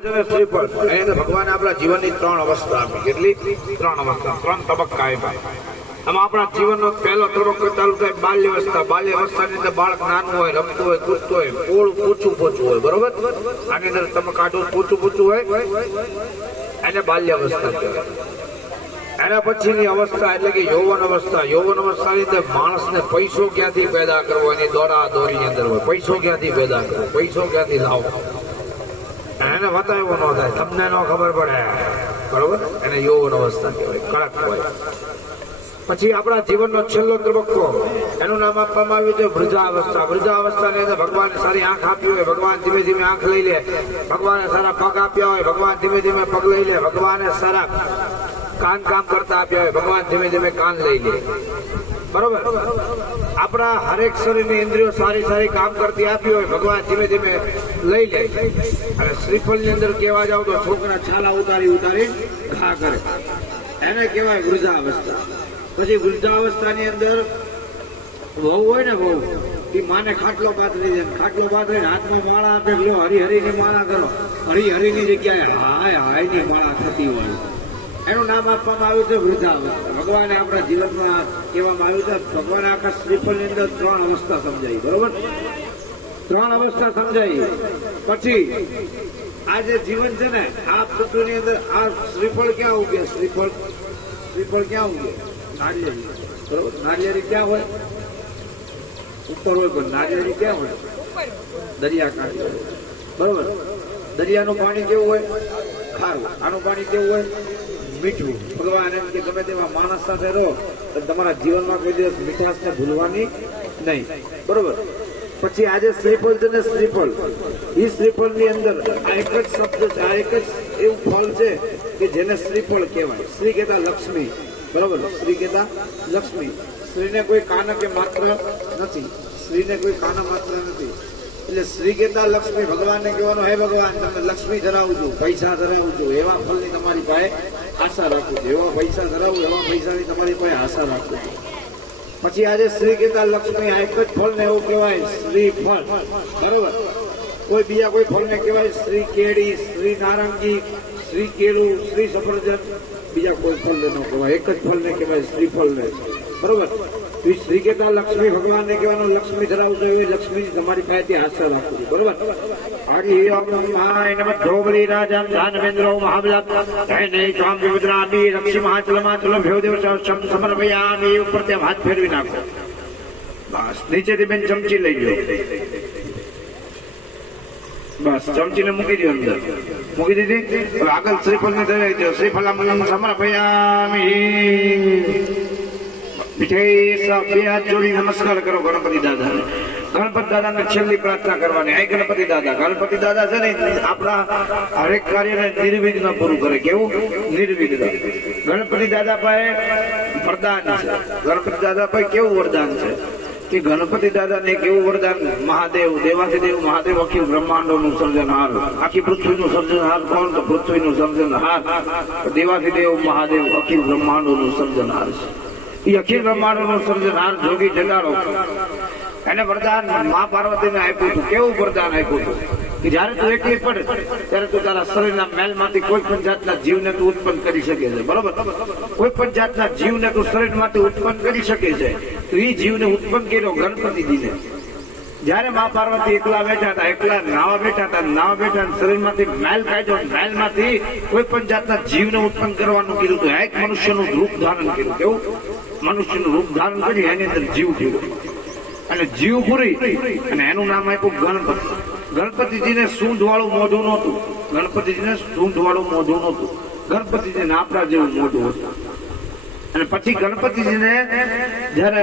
ભગવાન આપણા જીવનની ત્રણ અવસ્થા આપી. કેટલી? ત્રણ અવસ્થા, ત્રણ તબક્કા આપ્યા. આમાં આપણા જીવનનો પહેલો તબક્કો ચાલુ થાય બાલ્ય અવસ્થા. બાલ્ય અવસ્થાની અંદર બાળક નાનું હોય, રમતું હોય, કૂદતું હોય, પોચું હોય, બરોબર. આની અંદર તમે કાઢો પોચું હોય એને બાલ્ય અવસ્થા કહેવાય. એના પછીની અવસ્થા એટલે કે યૌવન અવસ્થા. યૌવન અવસ્થાની અંદર માણસને પૈસો ક્યાંથી પેદા કરવો એની દોડા દોરી અંદર હોય. પૈસો ક્યાંથી પેદા કરવો, પૈસો ક્યાંથી લાવો એને બતાવ્યો ન થાય, તમને ન ખબર પડે, બરોબર. એને યૌવન અવસ્થા કહેવાય, કડક હોય. પછી આપણા જીવનનો છેલ્લો તબક્કો એનું નામ આપવામાં આવ્યું છે વૃદ્ધાવસ્થા. વૃદ્ધાવસ્થાની અંદર ભગવાને સારી આંખ આપી હોય, ભગવાન ધીમે ધીમે આંખ લઈ લે. ભગવાને સારા પગ આપ્યા હોય, ભગવાન ધીમે ધીમે પગ લઈ લે. ભગવાને સારા કામ કરતા આપ્યા હોય, ભગવાન ધીમે ધીમે કાન લઈ લે, બરોબર. આપણા હરેક શરીરની ઇન્દ્રિયો સારી કામ કરતી આપી હોય, ભગવાન ધીમે ધીમે લઈ લે. અને શ્રીફળની અંદર કહેવા જાવ તો છોકરા છાલા ઉતારી ઘા કરે, એને કહેવાય વૃદ્ધાવસ્થા. પછી વૃદ્ધાવસ્થાની અંદર વહુ હોય ને, વહુ એ માને ખાટલો પાથરી દે, ખાટલો પાથરીને હાથની માળા આપે, લો હરિહરિની માળા કરો. હરિહરિની જગ્યાએ હાયની માળા થતી હોય, એનું નામ આપવામાં આવ્યું છે વૃદ્ધાવસ્થા. ભગવાને આપણા જીવનમાં કહેવામાં આવ્યું છે, ભગવાને આખા શ્રીફળની અંદર ત્રણ અવસ્થા સમજાવી, બરોબર. ત્રણ અવસ્થા સમજાવી પછી આ જે જીવન છે ને, આ પૃથ્વીની અંદર આ શ્રીફળ ક્યાં ઉગે? શ્રીફળ ક્યાં ઉગે? નારિયેરી, બરોબર. નારિયેરી ક્યાં હોય? ઉપર હોય, પણ નારિયેરી ક્યાં હોય? દરિયા કાંઠે, બરોબર. દરિયાનું પાણી કેવું હોય? ખારું. આનું પાણી કેવું હોય? મીઠું. ભગવાન એમ કે ગમે તેવા માણસ સાથે રહો તો તમારા જીવનમાં કોઈ દિવસ મીઠાશને ભૂલવાની નહીં, બરોબર. પછી આજે શ્રીફળ છે ને, શ્રીફળ, એ શ્રીફળની અંદર આ એક જ શબ્દ છે, આ એક જ એવું ફળ છે કે જેને શ્રીફળ કહેવાય. શ્રી કહેતા લક્ષ્મી, બરોબર. શ્રી કહેતા લક્ષ્મી. શ્રીને કોઈ કાન કે માત્ર નથી, શ્રીને કોઈ કાન માત્ર નથી, એટલે શ્રી કહેતા લક્ષ્મી. ભગવાનને કહેવાનું, હે ભગવાન તમે લક્ષ્મી ધરાવું છું, પૈસા ધરાવું છું, એવા ફળની તમારી પાસે આશા રાખું છું. એવા પૈસા ધરાવું, એવા પૈસાની તમારી પાસે આશા રાખું છું. પછી આજે શ્રી કહેતા લક્ષ્મી, આ એક જ ફળને એવું કહેવાય શ્રીફળ, બરોબર. કોઈ બીજા કોઈ ફળને કહેવાય શ્રી કેળી, શ્રી નારંગી, શ્રી કેળું, શ્રી સફરજન. બીજા કોઈ ફળને ન કહેવાય, એક જ ફળને કહેવાય શ્રીફળને, બરોબર. શ્રી કહેતા લક્ષ્મી, ભગવાનને કહેવાનું લક્ષ્મી ધરાવજો, એવી લક્ષ્મી તમારી પાસેથી આશા રાખું છું, બરોબર. ઉપર ત્યાં હાથ ફેરવી નાખો, બસ. નીચેથી બેન ચમચી લઈ લો, બસ. ચમચીને મૂકી દો અંદર, મૂકી દીધી. હવે આગળ શ્રીફળ ને ધરાવી દો. શ્રીફળ સમર્પયામિ. બે હાથ જોડી નમસ્કાર કરો ગણપતિ દાદા. ગણપતિ દાદાને છેલ્લી પ્રાર્થના કરવાની. આ ગણપતિ દાદા છે ને, આપણા હરેક કાર્યને નિર્વિઘ્ન પૂરું કરે. કેવું? નિર્વિઘ્ન. ગણપતિ દાદા પાસે વરદાન છે. ગણપતિ દાદા પાસે કેવું વરદાન છે કે ગણપતિ દાદાને એક એવું વરદાન, મહાદેવ, દેવાધિદેવ મહાદેવ, આખી બ્રહ્માંડોનું સર્જનહાર, આખી પૃથ્વીનું સર્જનહાર. કોણ? તો પૃથ્વીનું સર્જનહાર દેવાધિદેવ મહાદેવ આખી બ્રહ્માંડોનું સર્જનહાર છે. એ અખિલ બ્રહ્માંડોનું સર્જનહાર જોગી જગાડો, એને વરદાન મા પાર્વતીને આપ્યું હતું. કેવું વરદાન આપ્યું હતું કે જયારે તું એકલી પડે ત્યારે તું તારા શરીરના મેલમાંથી કોઈ પણ જાતના જીવને તું ઉત્પન્ન કરી શકે છે, બરોબર. કોઈ પણ જાતના જીવને તું શરીરમાંથી ઉત્પન્ન કરી શકે છે. તો એ જીવને ઉત્પન્ન કર્યો ગણપતિજીને. જયારે મા પાર્વતી એકલા બેઠા હતા, નાવા બેઠા શરીરમાંથી મેલ કાઢ્યો, મેલમાંથી કોઈ પણ જાતના જીવને ઉત્પન્ન કરવાનું કીધું હતું. એક મનુષ્યનું રૂપ ધારણ કર્યું. કેવું? મનુષ્યનું રૂપ ધારણ કરી એની અંદર જીવ પૂર્યો, અને જીવ પૂરી અને એનું નામ આપ્યું ગણપતિ. ગણપતિજીને સૂંઢ વાળું મોઢું નહોતું. ગણપતિજીને આપણા જેવું મોઢું હતું. અને પછી ગણપતિજીને જયારે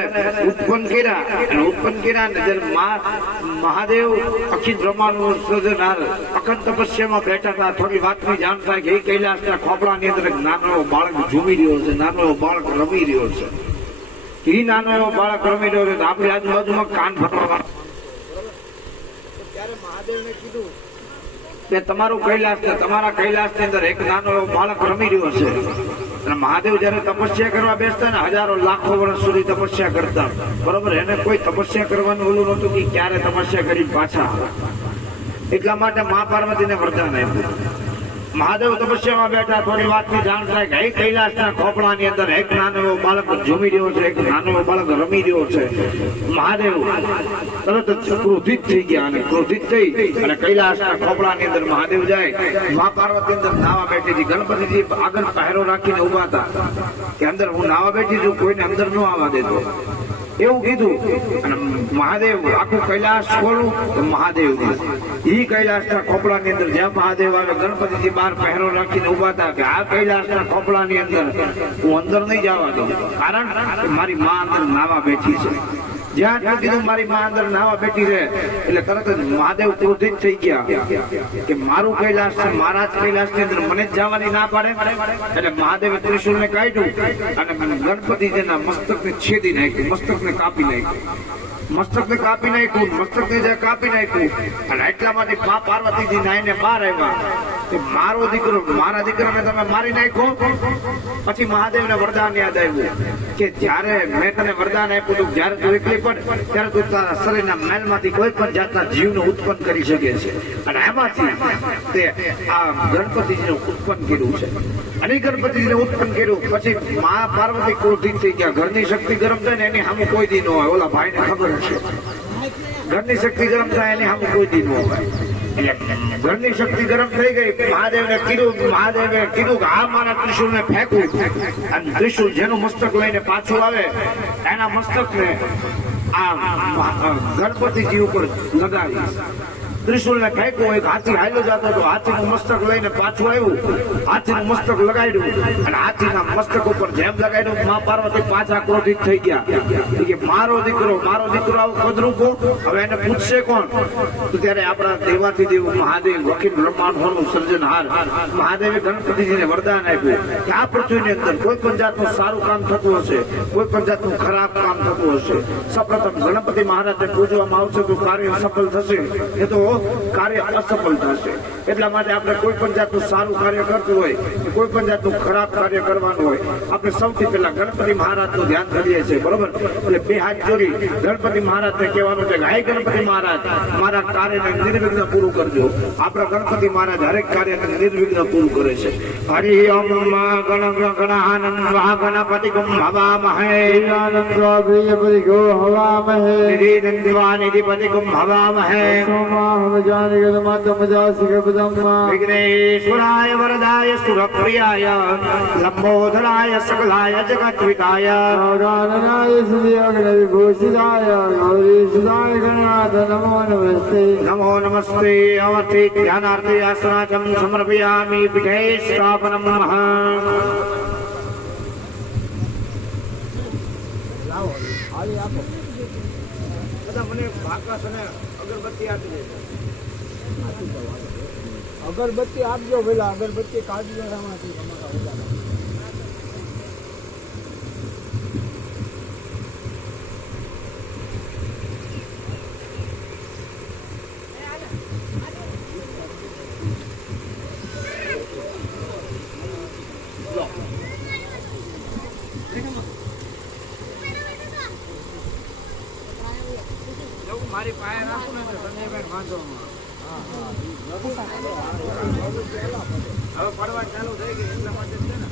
ઉત્પન્ન કર્યા ને, જયારે મહાદેવ અખિલ બ્રહ્માંડનું સર્જનહાર અખંડ તપસ્યામાં બેઠા હતા. થોડી વાતની જાણ થાય કે એ કૈલાસના ખોપડાની અંદર નાનો એવો બાળક ઝૂમી રહ્યો છે, નાનો એવો બાળક રમી રહ્યો છે. એ નાનો એવો બાળક રમી રહ્યો છે, આપણી આજુબાજુમાં કાન ફટવા. ત્યારે મહાદેવને કીધું કે તમારું કૈલાસ છે, તમારા કૈલાસની અંદર એક નાનો એવો બાળક રમી રહ્યો છે. અને મહાદેવ જયારે તપસ્યા કરવા બેસતા ને, હજારો લાખો વર્ષ સુધી તપસ્યા કરતા, બરોબર. એને કોઈ તપસ્યા કરવાનું ઓલું નહોતું કે ક્યારે તપસ્યા કરી પાછા. એટલા માટે મા પાર્વતીને વરદાન આપ્યું. મહાદેવ તપસ્યામાં બેઠા, થોડી વાતની જાણ થાય કે એક કૈલાસના ખોપડાની અંદર એક નાનો એવો બાળક ઝૂમી રહ્યો છે, એક નાનો એવો બાળક રમી રહ્યો છે. મહાદેવ તરત જ ક્રોધિત થઈ ગયા અને ક્રોધિત થઈ અને કૈલાસના ખોપડાની અંદર મહાદેવ જાય. મા પાર્વતી અંદર નાવા બેઠી હતી. ગણપતિજી આગળ પહેરો રાખીને ઉભા હતા કે અંદર હું નાવા બેઠી છું, કોઈને અંદર ન આવવા દેતો એવું કીધું. અને મહાદેવ આખું કૈલાસ ખોલું તો મહાદેવ ઈ કૈલાસના ખોપડાની અંદર જ્યાં મહાદેવ આવે, ગણપતિજી બહાર પહેરો રાખીને ઉભા હતા કે આ કૈલાસના ખોપડાની અંદર હું અંદર નહીં જવા દઉં, કારણ કે મારી માં અંદર નાવા બેઠી છે. જ્યાં કીધું મારી માં અંદર નાવા બેઠી છે એટલે તરત જ મહાદેવ ક્રોધિત થઈ ગયા કે મારું કૈલાસ છે, મારા જ કૈલાસ ની અંદર મને જ જવાની ના પાડે. એટલે મહાદેવે ત્રિશુલ ને કાઢ્યું અને ગણપતિજીના મસ્તકને છેદી નાખ્યું, મસ્તકને કાપી નાખ્યું. મસ્તકને કાપી નાખ્યું, મસ્તકને જે કાપી નાખ્યું અને એટલા માટે મા પાર્વતીજી નાઈને બહાર આવ્યા કે મારો દીકરો, મારા દીકરાને તમે મારી નાખ્યો. પછી મહાદેવને વરદાન યાદ આવ્યું કે જ્યારે મેં તને વરદાન આપ્યું હતું, જ્યારે તું એકલી પડ ત્યારે તું તારા શરીરના મેલમાંથી કોઈ પણ જાતના જીવને ઉત્પન્ન કરી શકે છે. અને એમાંથી તે આ ગણપતિજીનું ઉત્પન્ન કર્યું છે. અને ગણપતિજીને ઉત્પન્ન કર્યું પછી મા પાર્વતી ક્રોધિત થઈ ગયા. ઘરની શક્તિ ગરમ થાય ને એની સામે કોઈ દી ન હોય. ઓલા ભાઈને ખબર હશે, ઘરની શક્તિ ગરમ થાય એની સામે કોઈ દી ન હોય. ઘરની શક્તિ ગરમ થઈ ગઈ. મહાદેવે કીધું કે આ મારા ત્રિશુલ ને ફેંકવું. અને ત્રિશુલ જેનું મસ્તક લઈને પાછું આવે એના મસ્તકને આ ગણપતિજી ઉપર લગાવી. ત્રિશુલ ને ફેંકવું. એક હાથી હાલ્યો જતો હતો, હાથીનું મસ્તક લઈને પાછું આવ્યું, હાથીનું મસ્તક લગાડ્યું અને હાથીના મસ્તક ઉપર જેમ લગાડ્યું મા પાર્વતી પાછા ક્રોધિત થઈ ગયા કે મારો દીકરો આવું કદરૂપો, હવે એને પૂછશે કોણ? તો ત્યારે આપણા દેવાથી દેવ મહાદેવ, વકીલ બ્રહ્માંડનું સર્જનહાર મહાદેવે ગણપતિજીને વરદાન આપ્યું કે આ પૃથ્વીની અંદર કોઈ પણ જાતનું સારું કામ થતું હશે, કોઈ પણ જાતનું ખરાબ કામ થતું હશે, સૌપ્રથમ ગણપતિ મહારાજને પૂજવામાં આવશે તો કાર્ય સફળ થશે, એ તો કાર્ય અસફળ થશે. એટલા માટે આપણે કોઈ પણ જાતનું સારું કાર્ય કરતું હોય, કોઈ પણ જાતનું ખરાબ કાર્ય કરવાનું હોય, આપણે સૌથી પહેલા ગણપતિ મહારાજનું ધ્યાન કરીએ છીએ. બરોબર? એટલે બે હાથ જોડી ગણપતિ મહારાજને કહેવાનું છે કે હે ગણપતિ મહારાજ, મારા કાર્યને નિર્વિઘ્ન પૂરું કરજો. આપણા ગણપતિ મહારાજ હરેક કાર્યને નિર્વિઘ્ન પૂરું કરે છે. હરિ ઓમ ગણપતિ હવામહે વિઘ્નેશ્વરાય વરદાય સુરપ્રિયાય લંબોદરાય સકલાય જગત્વિકાય નમો નમસ્તે. અવર્થી ધ્યાનાર્થી આસનાચમ સમર્પયામિ પીઠે સ્થાપનમ. મને ભાકાસ અને અગરબત્તી આપી દે. અગરબત્તી આપજો પેલા, અગરબત્તી કાઢજો એમાંથી તમારા. મારી પાસે રાખું ને સંજયભાઈ વાંધોમાં હવે પડવા ચાલુ થઈ ગઈ એટલા માટે છે ને.